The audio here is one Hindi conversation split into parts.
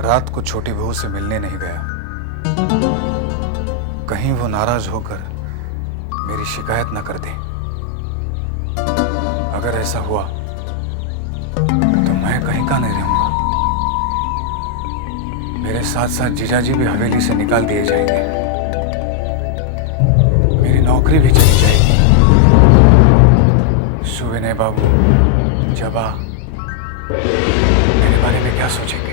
रात को छोटी बहू से मिलने नहीं गया। कहीं वो नाराज होकर मेरी शिकायत न कर दे। अगर ऐसा हुआ तो मैं कहीं का नहीं रहूंगा। मेरे साथ साथ जीजाजी भी हवेली से निकाल दिए जाएंगे। मेरी नौकरी भी चली जाएगी। सुविनय बाबू, जबा मेरे बारे में क्या सोचेंगे?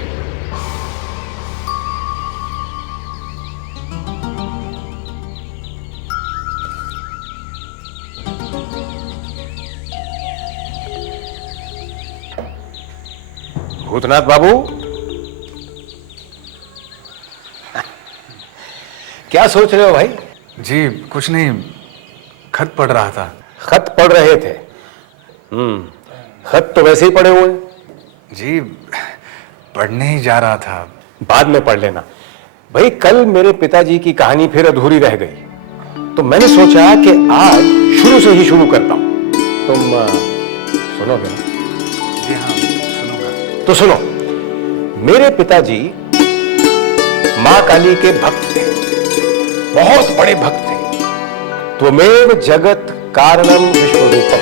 भूतनाथ बाबू, क्या सोच रहे हो भाई? जी कुछ नहीं, खत पढ़ रहा था। खत पढ़ रहे थे? खत तो वैसे ही पढ़े हुए। जी पढ़ने ही जा रहा था। बाद में पढ़ लेना भाई। कल मेरे पिताजी की कहानी फिर अधूरी रह गई, तो मैंने सोचा कि आज शुरू से ही शुरू करता हूं। तुम सुनोगे ना? जी हाँ सुनूंगा। तो सुनो। मेरे पिताजी मां काली के भक्त थे, बहुत बड़े भक्त थे। त्वमेव जगत कारणम विश्वरूपम,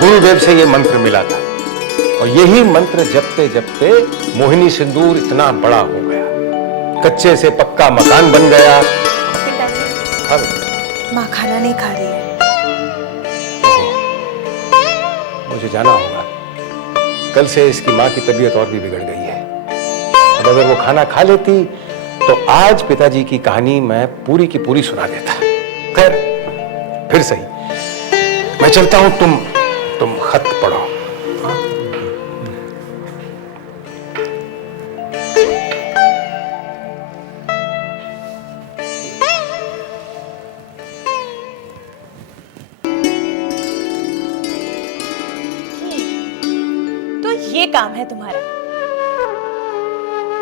गुरुदेव से यह मंत्र मिला था। और यही मंत्र जपते जपते मोहिनी सिंदूर इतना बड़ा हो गया, कच्चे से पक्का मकान बन गया। पिताजी, हाँ, माँ खाना नहीं खा रही है। मुझे जाना होगा। कल से इसकी माँ की तबीयत और भी बिगड़ गई है। अब अगर वो खाना खा लेती तो आज पिताजी की कहानी मैं पूरी की पूरी सुना देता। खैर, फिर सही, मैं चलता हूं। तुम खत पढ़ो। तो ये काम है तुम्हारा?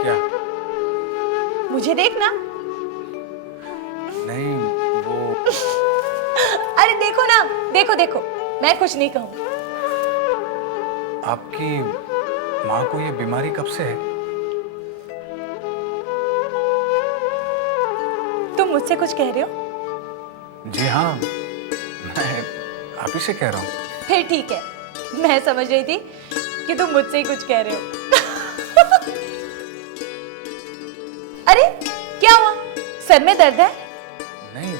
क्या? मुझे देखना। नहीं वो अरे देखो ना, देखो देखो, मैं कुछ नहीं कहूँ। आपकी माँ को ये बीमारी कब से है? तुम मुझसे कुछ कह रहे हो? जी हाँ, मैं आप ही से कह रहा हूँ। फिर ठीक है, मैं समझ रही थी कि तुम मुझसे ही कुछ कह रहे हो। अरे क्या हुआ? सर में दर्द है? नहीं,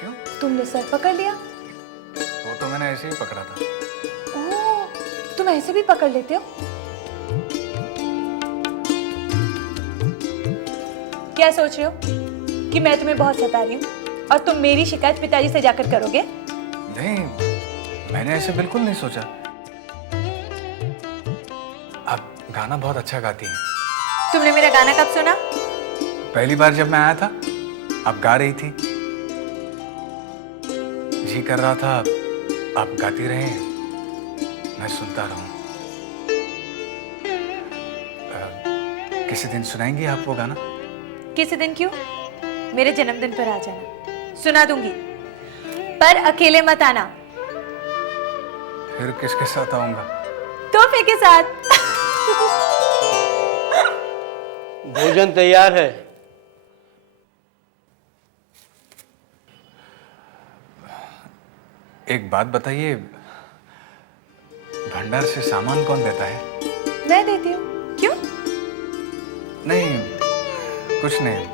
क्यों? तुमने सर पकड़ लिया? वो तो मैंने ऐसे ही पकड़ा था। ओह, तुम ऐसे भी पकड़ लेते हो? क्या सोच रहे हो कि मैं तुम्हें बहुत सता रही हूँ और तुम मेरी शिकायत पिताजी से जाकर करोगे? नहीं, मैंने ऐसे बिल्कुल नहीं सोचा। आप गाना बहुत अच्छा गाती हैं। तुमने मेरा गाना कब सुना? पहली बार जब मैं आया था, आप गा रही थी। जी कर रहा था आप गाती रहे, मैं सुनता रहूं। किसी दिन सुनाएंगी आप वो गाना? किसी दिन क्यों? मेरे जन्मदिन पर आ जाना, सुना दूंगी। पर अकेले मत आना। फिर किसके साथ आऊंगा? तोहफे के साथ। भोजन तैयार है। एक बात बताइए, भंडार से सामान कौन देता है? मैं देती हूँ। क्यों? नहीं, कुछ नहीं,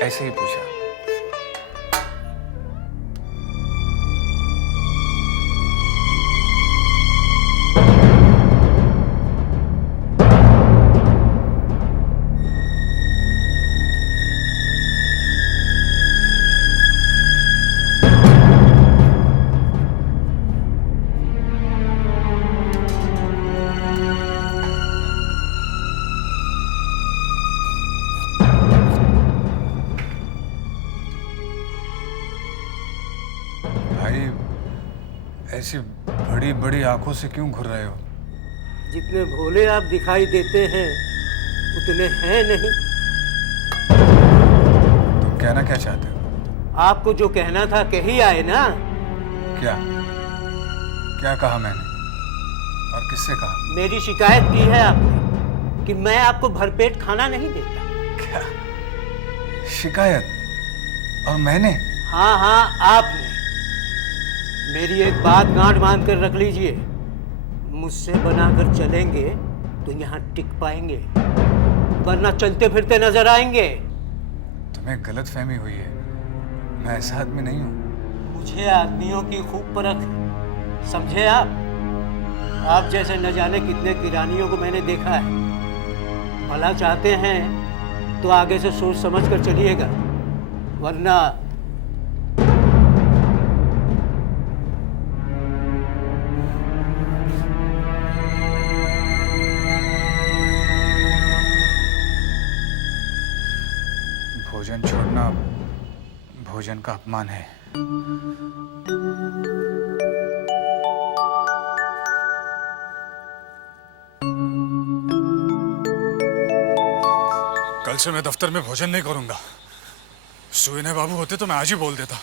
ऐसे ही पूछा। ऐसी बड़ी बड़ी आंखों से क्यों घूर रहे हो? जितने भोले आप दिखाई देते हैं उतने हैं नहीं। तुम कहना क्या चाहते हो? आपको जो कहना था कह ही आए ना। क्या क्या कहा मैंने और किससे कहा? मेरी शिकायत की है आपने। कि मैं आपको भरपेट खाना नहीं देता। क्या शिकायत? और मैंने? हाँ हाँ, आपने। मेरी एक बात गांठ बांध कर रख लीजिए, मुझसे बनाकर चलेंगे तो यहाँ टिक पाएंगे, वरना चलते फिरते नजर आएंगे। तुम्हें गलतफहमी हुई है, मैं ऐसा आदमी नहीं हूँ। मुझे आदमियों की खूब परख है, समझे आप जैसे न जाने कितने किरानियों को मैंने देखा है। भला चाहते हैं तो आगे से सोच समझ कर चलिएगा, वरना भोजन छोड़ना भोजन का अपमान है। कल से मैं दफ्तर में भोजन नहीं करूंगा। सुविनय बाबू होते तो मैं आज ही बोल देता।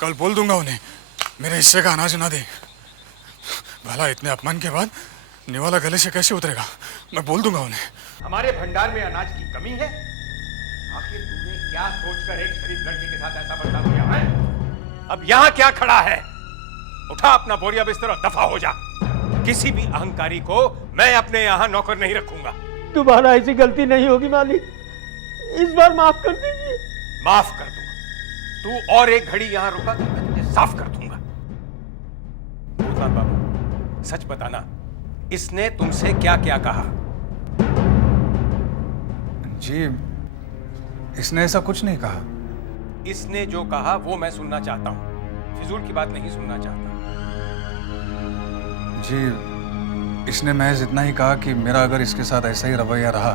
कल बोल दूंगा उन्हें मेरे हिस्से का अनाज ना दे। भला इतने अपमान के बाद निवाला गले से कैसे उतरेगा? मैं बोल दूंगा उन्हें। हमारे भंडार में अनाज की कमी है? आखिर तूने क्या सोचकर एक शरीफ लड़की के साथ ऐसा बर्ताव किया है? अब यहाँ क्या खड़ा है? उठा अपना बोरिया बिस्तर और दफा हो जा। किसी भी अहंकारी को मैं अपने यहाँ नौकर नहीं रखूंगा। दोबारा ऐसी गलती नहीं होगी मालिक, इस बार माफ कर दीजिए। माफ कर दूंगा। तू और एक घड़ी यहाँ रुका तो मैं तुझे साफ कर दूंगा। भूतनाथ बाबू, सच बताना, इसने तुमसे क्या क्या कहा? जी, इसने ऐसा कुछ नहीं कहा। इसने जो कहा वो मैं सुनना चाहता हूं, फिजूल की बात नहीं सुनना चाहता। जी, इसने महज इतना ही कहा कि मेरा अगर इसके साथ ऐसा ही रवैया रहा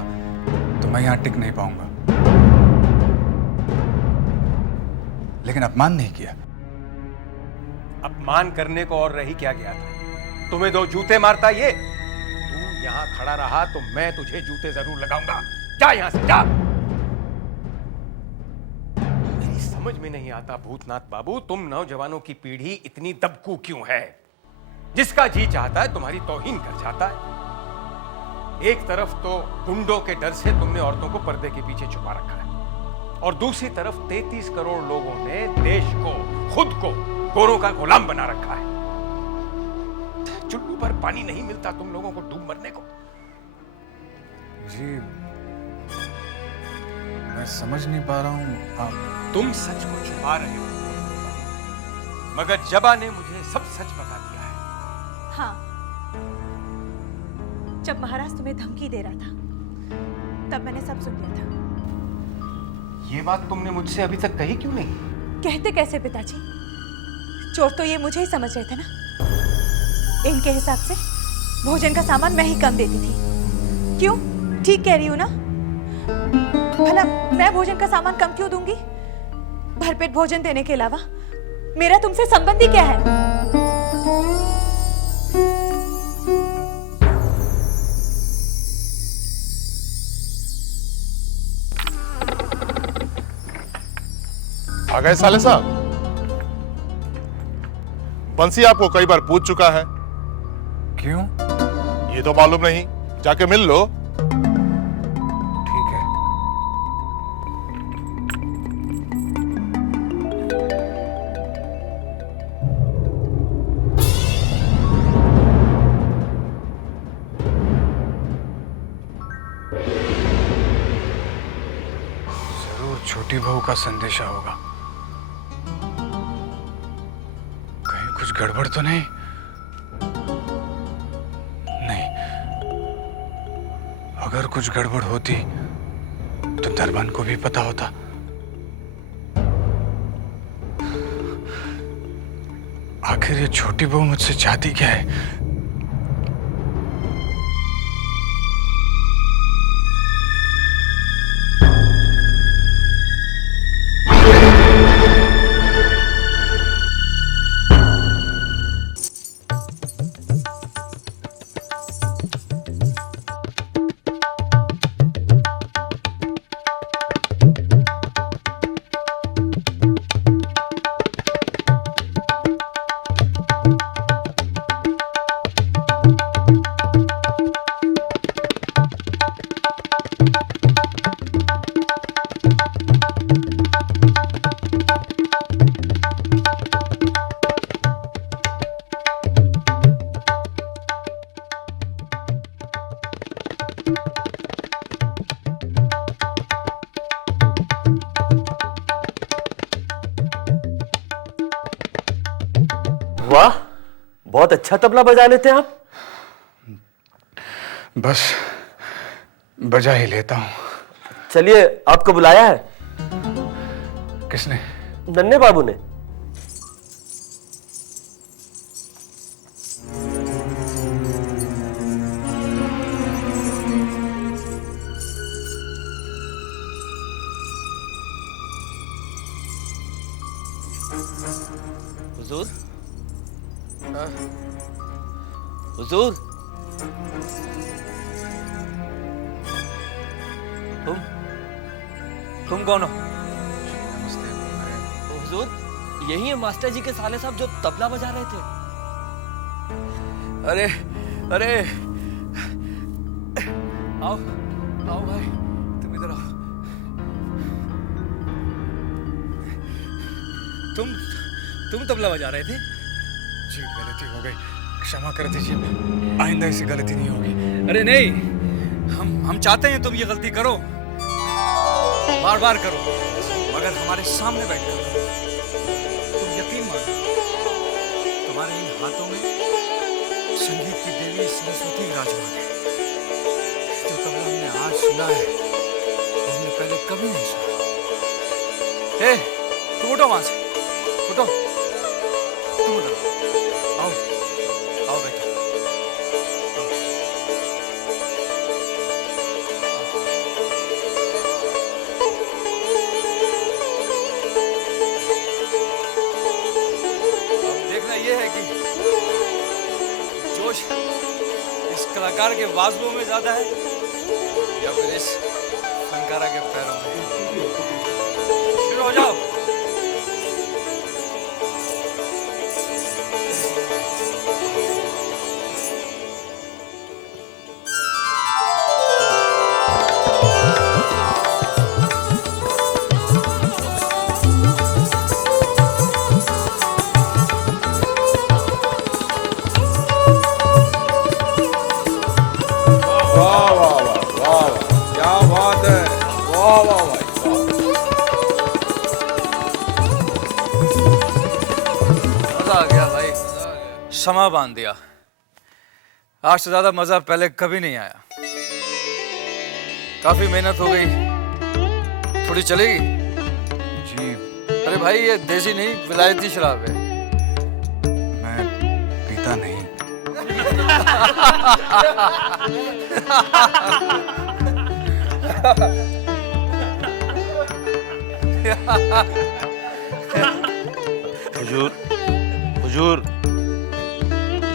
तो मैं यहाँ टिक नहीं पाऊंगा, लेकिन अपमान नहीं किया। अपमान करने को और रही क्या गया था? तुम्हें दो जूते मारता ये। तू यहाँ खड़ा रहा तो मैं तुझे जूते जरूर लगाऊंगा। जा यहाँ से, जा। मेरी समझ में नहीं आता भूतनाथ बाबू, तुम नौजवानों की पीढ़ी इतनी दबकू क्यों है? जिसका जी चाहता है तुम्हारी तौहीन कर जाता है। एक तरफ तो गुंडों के डर से तुमने औरतों को पर्दे के पीछे छुपा रखा है, और दूसरी तरफ 33 करोड़ लोगों ने देश को, खुद को गोरों का गुलाम बना रखा है। चुल्लू पर पानी नहीं मिलता तुम लोगों को डूब मरने को। जी, मैं समझ नहीं पा रहा हूं आप। तुम सच को छुपा रहे हो, मगर जबा ने मुझे सब सच बता दिया है। हाँ, जब महाराज तुम्हें धमकी दे रहा था तब मैंने सब सुन लिया था। ये बात तुमने मुझसे अभी तक कही क्यों नहीं? कहते कैसे पिताजी? चोर तो ये मुझे ही समझ रहे थे ना। इनके हिसाब से भोजन का सामान मैं ही कम देती थी। क्यों? ठीक कह रही हूँ ना? भला मैं भोजन का सामान कम क्यों दूंगी? भरपेट भोजन देने के अलावा मेरा तुमसे संबंध ही क्या है? आ गए साले साहब। बंसी आपको कई बार पूछ चुका है। क्यों? ये तो मालूम नहीं, जाके मिल लो। ठीक है। जरूर छोटी बहू का संदेशा होगा। कहीं कुछ गड़बड़ तो नहीं? नहीं, अगर कुछ गड़बड़ होती तो दरबान को भी पता होता। आखिर ये छोटी बहू मुझसे चाहती क्या है? वाह, बहुत अच्छा तबला बजा लेते हैं आप। बस बजा ही लेता हूँ। चलिए, आपको बुलाया है किसने? नन्हे बाबू ने। हुजूर, हुजूर, तुम कौन हो? हुजूर, यही है मास्टर जी के साले साहब जो तबला बजा रहे थे। अरे अरे, आओ आओ भाई, तुम इधर आओ। तुम तबला बजा रहे थे? जी गलती हो गई, क्षमा कर दीजिए, आइंदा ऐसी गलती नहीं होगी। अरे नहीं, हम चाहते हैं तुम ये गलती करो, बार बार करो, मगर हमारे सामने बैठ कर करो। तुम यकीन मानो, तुम्हारे इन हाथों में संगीत की देवी सरस्वती विराजमान है। जो तबला हमने आज सुना है वो हमने पहले कभी नहीं सुना। ए, तुम उठो वहां से, उठो, तुम उठो, आओ आओ बेटा। ये है कि जोश इस कलाकार के बाजुओं में ज्यादा है या फिर इस फनकारा के पैरों में। शुरू हो जाओ। मजा आ गया भाई, समा बांध दिया। आज से ज्यादा मजा पहले कभी नहीं आया। काफी मेहनत हो गई, थोड़ी चलेगी? जी अरे भाई, ये देसी नहीं विलायती शराब है। मैं पीता नहीं। हुजूर, हुजूर,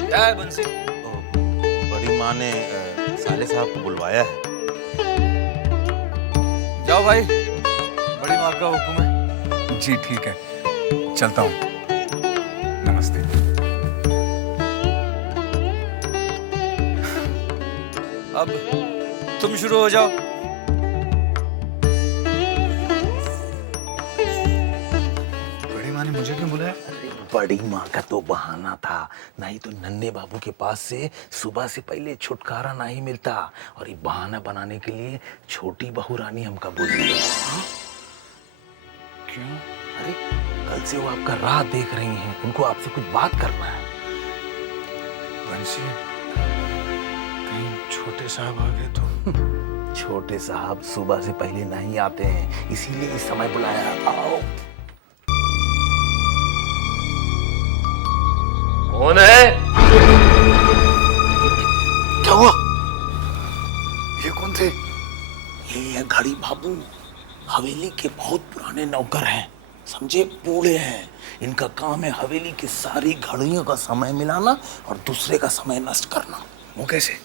क्या है बंसी? बड़ी माँ ने साले साहब को बुलवाया है। जाओ भाई, बड़ी माँ का हुक्म है। जी ठीक है, चलता हूँ। नमस्ते। अब तुम शुरू हो जाओ। बड़ी माँ ने मुझे क्यों बुलाया? बड़ी माँ का तो बहाना था, नहीं तो नन्हे बाबू के पास से सुबह से पहले छुटकारा नहीं मिलता, और ये बहाना बनाने के लिए छोटी बहू रानी हमका बोली। क्यों? अरे कल से वो आपका राह देख रही हैं, उनको आपसे कुछ बात करना है। बंसी, कहीं छोटे साहब आ गए तो? छोटे साहब सुबह से पहले नहीं आते हैं, इसीलिए इस समय बुलाया। आओ। कौन है? क्या हुआ? ये कौन थे? ये है घड़ी बाबू, हवेली के बहुत पुराने नौकर हैं, समझे, बूढ़े हैं। इनका काम है हवेली की सारी घड़ियों का समय मिलाना और दूसरे का समय नष्ट करना। वो कैसे?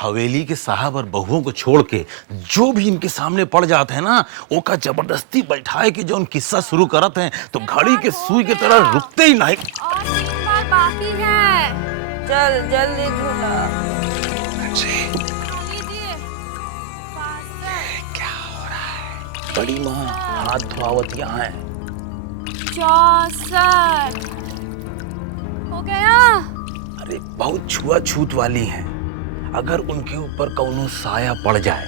हवेली के साहब और बहुओं को छोड़ के जो भी इनके सामने पड़ जाते हैं ना, वो का जबरदस्ती बैठाए कि जो उन किस्सा शुरू करते हैं तो घड़ी के सुई की तरह रुकते ही नहीं। और 3 बार बाकी है। चल जल्दी झूला लीजिए। क्या हो रहा है? बड़ी माँ हाथ धोआवत यहाँ है। 64 हो गया। अरे बहुत छुआछूत वाली हैं, अगर उनके ऊपर कौनो साया पड़ जाए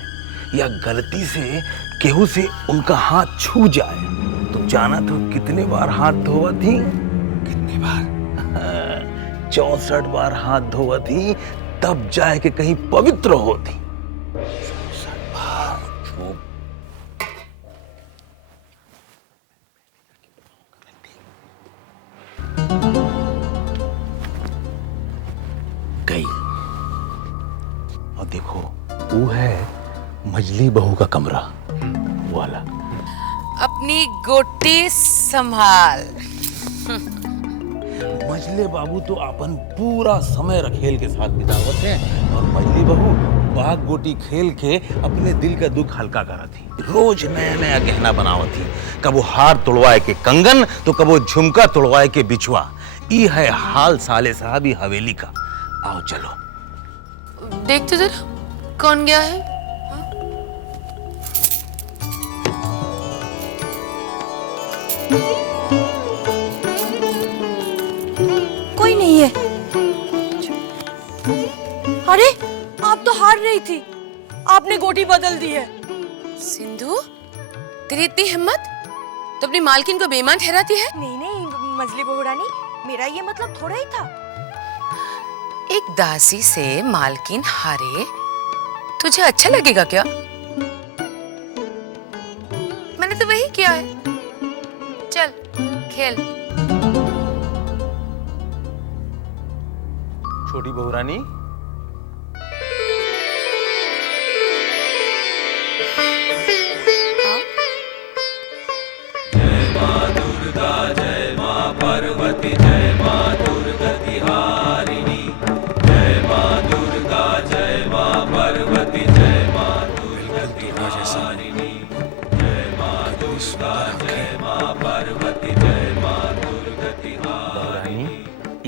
या गलती से केहू से उनका हाथ छू जाए तो जाना तो कितने बार हाथ धोवा थी? कितनी बार? 64 बार हाथ धोवा थी, तब जाए के कहीं पवित्र होती। गई और देखो वो है मजली बहू का कमरा वाला। अपनी गोटी संभाल। मजले बाबू तो अपन पूरा समय रखेल के साथ बितावत हैं और मजली बहू बाग गोटी खेल के अपने दिल का दुख हल्का करा थी। रोज नया नया गहना बनावत थी, कबो हार तोड़वाए के कंगन तो कबो झुमका तोड़वाए के बिछुआ। ई है हाल साले साहबी हवेली का। आओ चलो देख तो जरा कौन गया है। कोई नहीं है। अरे आप तो हार रही थी, आपने गोटी बदल दी है। सिंधु, तेरी इतनी हिम्मत तो अपनी मालकिन को बेईमान ठहराती है। नहीं नहीं मजली बहू रानी, मेरा ये मतलब थोड़ा ही था। एक दासी से मालकिन हारे तुझे अच्छा लगेगा क्या? मैंने तो वही किया है। चल खेल। छोटी बहू रानी,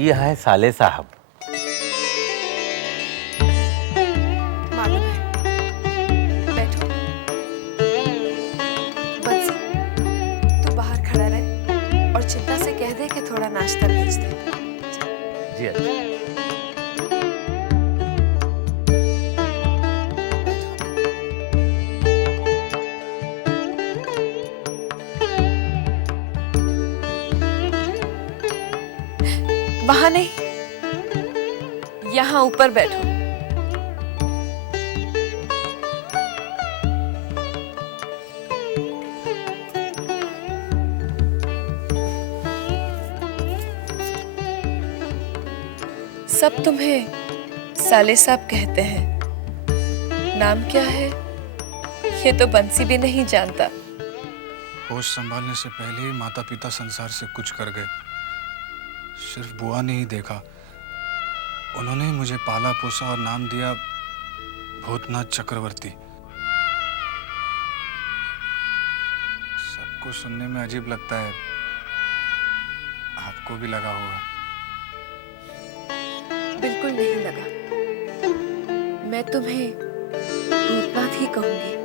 ये है साले साहब। मालूम है। बैठो। बंसी, तू बाहर खड़ा रहे और चिंता से कह दे कि थोड़ा नाश्ता भेज दे। जी अच्छा। वहां नहीं, यहाँ ऊपर बैठो। सब तुम्हें साले साहब कहते हैं। नाम क्या है ये तो बंसी भी नहीं जानता। होश संभालने से पहले ही माता पिता संसार से कुछ कर गए। सिर्फ बुआ ने ही देखा, उन्होंने ही मुझे पाला पोसा और नाम दिया भूतनाथ चक्रवर्ती। सबको सुनने में अजीब लगता है, आपको भी लगा होगा। बिल्कुल नहीं लगा। मैं तुम्हें भूतनाथ ही कहूंगी।